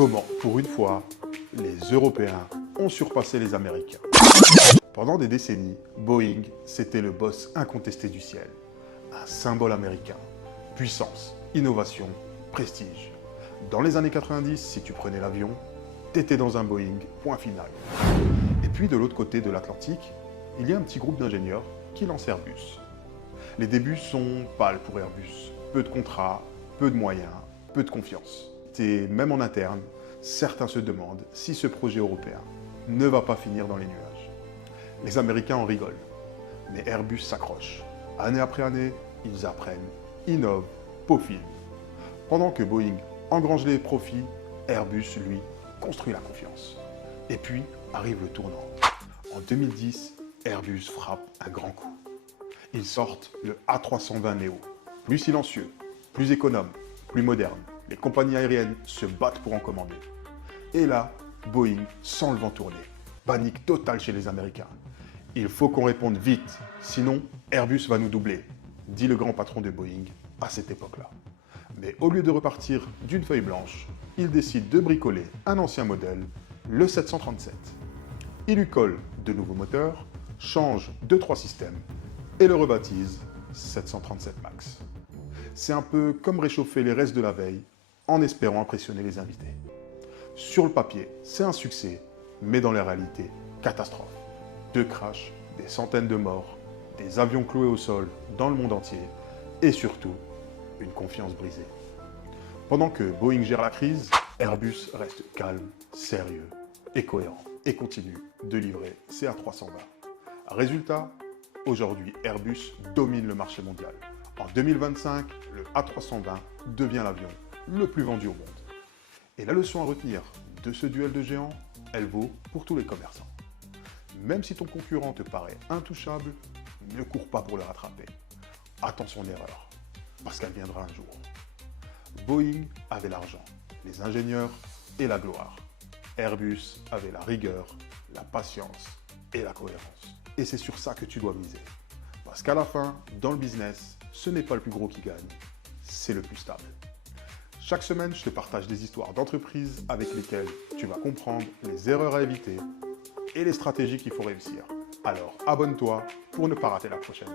Comment, pour une fois, les Européens ont surpassé les Américains? Pendant des décennies, Boeing, c'était le boss incontesté du ciel. Un symbole américain. Puissance, innovation, prestige. Dans les années 90, si tu prenais l'avion, t'étais dans un Boeing, point final. Et puis de l'autre côté de l'Atlantique, il y a un petit groupe d'ingénieurs qui lance Airbus. Les débuts sont pâles pour Airbus. Peu de contrats, peu de moyens, peu de confiance. Et même en interne, certains se demandent si ce projet européen ne va pas finir dans les nuages. Les Américains en rigolent, mais Airbus s'accroche. Année après année, ils apprennent, innovent, peaufinent. Pendant que Boeing engrange les profits, Airbus, lui, construit la confiance. Et puis arrive le tournant. En 2010, Airbus frappe un grand coup. Ils sortent le A320 Neo, plus silencieux, plus économe, plus moderne. Les compagnies aériennes se battent pour en commander. Et là, Boeing sent le vent tourner. Panique totale chez les Américains. Il faut qu'on réponde vite, sinon Airbus va nous doubler, dit le grand patron de Boeing à cette époque-là. Mais au lieu de repartir d'une feuille blanche, il décide de bricoler un ancien modèle, le 737. Il lui colle de nouveaux moteurs, change 2-3 systèmes et le rebaptise 737 MAX. C'est un peu comme réchauffer les restes de la veille en espérant impressionner les invités. Sur le papier, c'est un succès, mais dans la réalité, catastrophe. 2 crashs, des centaines de morts, des avions cloués au sol dans le monde entier, et surtout, une confiance brisée. Pendant que Boeing gère la crise, Airbus reste calme, sérieux et cohérent, et continue de livrer ses A320. Résultat, aujourd'hui, Airbus domine le marché mondial. En 2025, le A320 devient l'avion le plus vendu au monde. Et la leçon à retenir de ce duel de géants, elle vaut pour tous les commerçants. Même si ton concurrent te paraît intouchable, ne cours pas pour le rattraper. Attends son erreur, parce qu'elle viendra un jour. Boeing avait l'argent, les ingénieurs et la gloire. Airbus avait la rigueur, la patience et la cohérence. Et c'est sur ça que tu dois miser. Parce qu'à la fin, dans le business, ce n'est pas le plus gros qui gagne, c'est le plus stable. Chaque semaine, je te partage des histoires d'entreprises avec lesquelles tu vas comprendre les erreurs à éviter et les stratégies qu'il faut réussir. Alors abonne-toi pour ne pas rater la prochaine.